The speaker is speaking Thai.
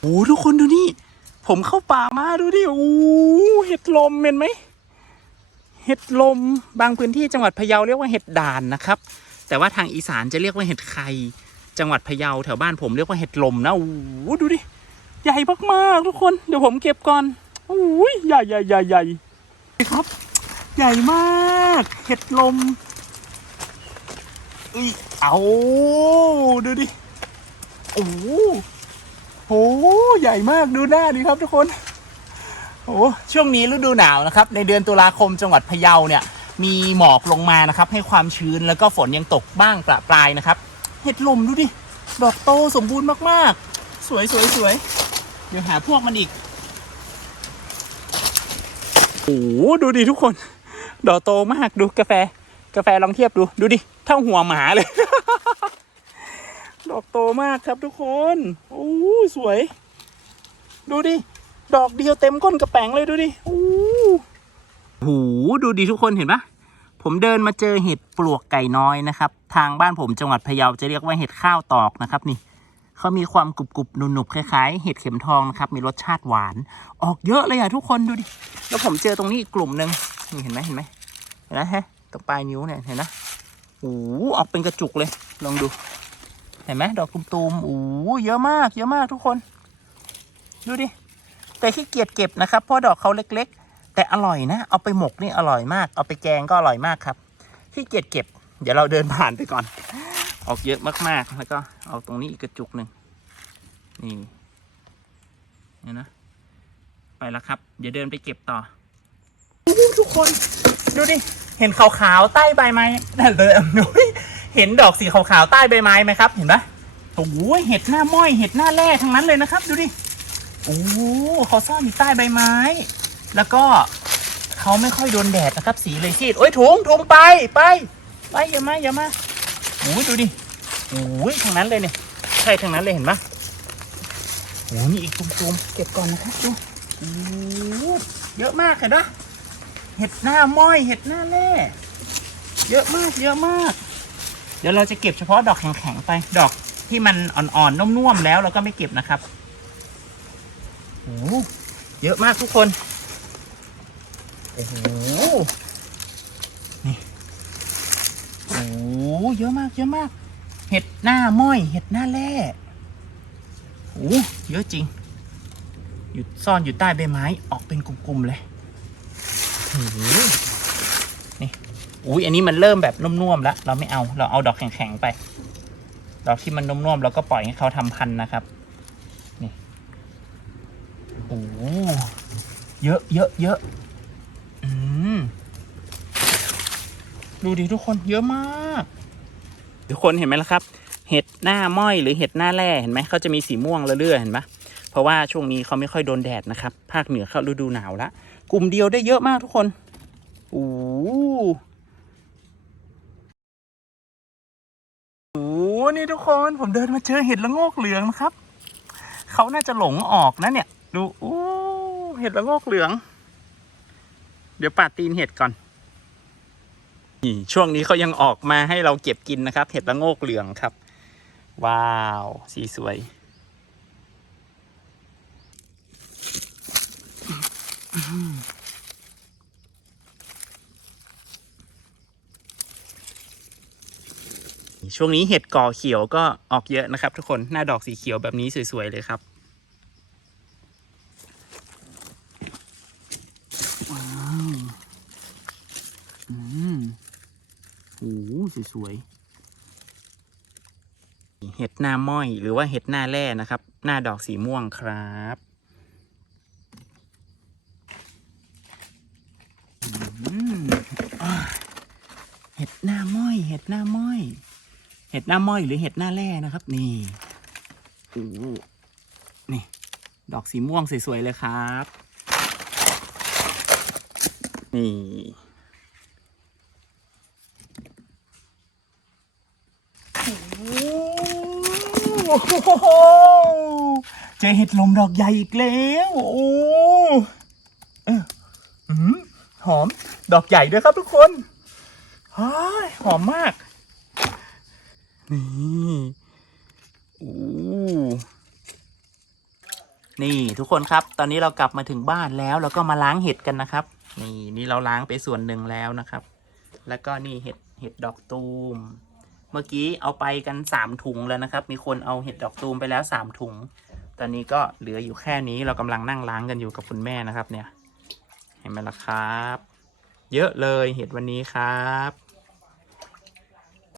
โอ้ทุกคนดูนี่ ผมเข้าป่ามาดูดิโอ้เห็ดลมเห็นไหมเห็ดลมบางพื้นที่จังหวัดพะเยาเรียกว่าเห็ดด่านนะครับ แต่ว่าทางอีสานจะเรียกว่าเห็ดไข่จังหวัดพะเยาแถวบ้านผมเรียกว่าเห็ดลมนะโอ้ดูดิใหญ่มากๆทุกคนเดี๋ยวผมเก็บก่อนโอ้ยใหญ่ใหญ่ใหญ่ใหญ่ครับ ใหญ่มากเห็ดลมเอ้ยเอาดูดิโอ้ โหใหญ่มากดูหน้าดิครับทุกคนโอ้ช่วงนี้ฤดูหนาวนะครับ ในเดือนตุลาคมจังหวัดพะเยาเนี่ย มีหมอกลงมานะครับ ให้ความชื้นแล้วก็ฝนยังตกบ้างประปรายนะครับ เห็ดลมดูดิ ดอกโตสมบูรณ์มากๆ สวยสวยสวยเดี๋ยวหาพวกมันอีกโอ้ดูดิทุกคน ดอกโตมากดูกาแฟ กาแฟลองเทียบดู ดูดิ เท่าหัวหมาเลย อกโตมากครับทุกคนโอ้สวย ดูดิ ดอกเดียวเต็มก้นกระแป๋งเลยดูดิโอ้โหดูดิทุกคนเห็นปะผมเดินมาเจอเห็ดปลวกไก่น้อยนะครับ ทางบ้านผมจังหวัดพะเยาจะเรียกว่าเห็ดข้าวตอกนะครับนี่เขามีความกรุบกรุบหนุบๆคล้ายๆ เห็ดเข็มทองนะครับ มีรสชาติหวาน ออกเยอะเลยอะทุกคนดูดิ แล้วผมเจอตรงนี้อีกกลุ่มหนึ่งนี่เห็นไหมเห็นไหมเห็นไหมฮะตรงปลายนิ้วเนี่ยเห็นนะโอ้โหออกเป็นกระจุกเลย ลองดู เห็นไหมดอกตุมๆโอ้โหเยอะมาก เยอะมากทุกคน ดูดิ แต่ขี้เกียจเก็บนะครับ เพราะดอกเขาเล็ก ๆ แต่อร่อยนะ เอาไปหมกนี่อร่อยมาก เอาไปแกงก็อร่อยมากครับขี้เกียจเก็บ เดี๋ยวเราเดินผ่านไปก่อน ออกเยอะมากๆ แล้วก็เอาตรงนี้อีกกระจุกหนึ่งนี่เนี่ยนะ ไปแล้วครับ เดี๋ยวเดินไปเก็บต่อทุกคน ดูดิ เห็นขาวๆใต้ใบไม้นั่นเลยดูดิ เห็นดอกสีขาวๆใต้ใบไม้ไหมครับ เห็นปะโอ้โหเห็ดหน้าม้อยเห็ดหน้าแร่ทั้งนั้นเลยนะครับ ดูดิโอ้เขาซ่อนอยู่ใต้ใบไม้ แล้วก็เขาไม่ค่อยโดนแดดนะครับ สีเลยซีดโอ้ยถุงถุงไปไปไปอย่ามาอย่ามาโอ้ยดูดิโอ้ยทั้งนั้นเลยเนี่ยใช่ทั้งนั้นเลยเห็นปะโอ้นี่อีกตุ่มๆเก็บก่อนนะครับดูโอ้เยอะมากเห็นปะเห็ดหน้าม้อยเห็ดหน้าแร่เยอะมากเยอะมาก เดี๋ยวเราจะเก็บเฉพาะดอกแข็งๆไป ดอกที่มันอ่อนๆนุ่มๆแล้วเราก็ไม่เก็บนะครับโอ้เยอะมากทุกคน โอ้โห นี่ โอ้โหเยอะมากเยอะมาก เห็ดหน้าม้อย เห็ดหน้าแร่โอ้เยอะจริง อยู่ซ่อนอยู่ใต้ใบไม้ ออกเป็นกลุ่มๆเลยโอ้ อุ้ยอันนี้มันเริ่มแบบนุ่มๆแล้ว เราไม่เอาเราเอาดอกแข็งๆไป ดอกที่มันนุ่มๆเราก็ปล่อยให้เขาทำพันธุ์นะครับ นี่อ้เยอะเยอะเยอะอืมดูดิทุกคนเยอะมาก ทุกคนเห็นไหมล่ะครับ เห็ดหน้าม้อยหรือเห็ดหน้าแร่เห็นไหมเขาจะมีสีม่วงเรื่อยๆเห็นไหมเพราะว่าช่วงนี้เขาไม่ค่อยโดนแดดนะครับ ภาคเหนือเข้าฤดูหนาวละกลุ่มเดียวได้เยอะมากทุกคนโอ้ นี่ทุกคนผมเดินมาเจอเห็ดละโงกเหลืองนะครับ เขาน่าจะหลงออกนะเนี่ย ดูอู้เห็ดละโงกเหลือง เดี๋ยวปาดตีนเห็ดก่อนนี่ช่วงนี้เขายังออกมาให้เราเก็บกินนะครับ เห็ดละโงกเหลืองครับ ว้าว สีสวย ช่วงนี้เห็ดก่อเขียวก็ออกเยอะนะครับ ทุกคนหน้าดอกสีเขียวแบบนี้สวยๆเลยครับว้าวอืมโอ้โหสวยๆเห็ดหน้าม้อยหรือว่าเห็ดหน้าแร่นะครับ หน้าดอกสีม่วงครับอืมเห็ดหน้าม้อย เห็ดหน้าม้อย เห็ดหน้าม้อยหรือเห็ดหน้าแร่นะครับ นี่โอ้โหนี่ ดอกสีม่วงสวยๆเลยครับ นี่โอ้โหเจอเห็ดลมดอกใหญ่อีกแล้ว โอ้เอออืมหอม ดอกใหญ่ด้วยครับทุกคนหอมมาก นี่โอ้นี่ทุกคนครับ ตอนนี้เรากลับมาถึงบ้านแล้วเราก็มาล้างเห็ดกันนะครับ นี่นี่เราล้างไปส่วนหนึ่งแล้วนะครับ แล้วก็นี่เห็ดเห็ดดอกตูม เมื่อกี้เอาไปกันสามถุงแล้วนะครับ มีคนเอาเห็ดดอกตูมไปแล้วสามถุง ตอนนี้ก็เหลืออยู่แค่นี้เรากำลังนั่งล้างกันอยู่กับคุณแม่นะครับ เนี่ย เห็นไหมล่ะครับ เยอะเลยเห็ดวันนี้ครับ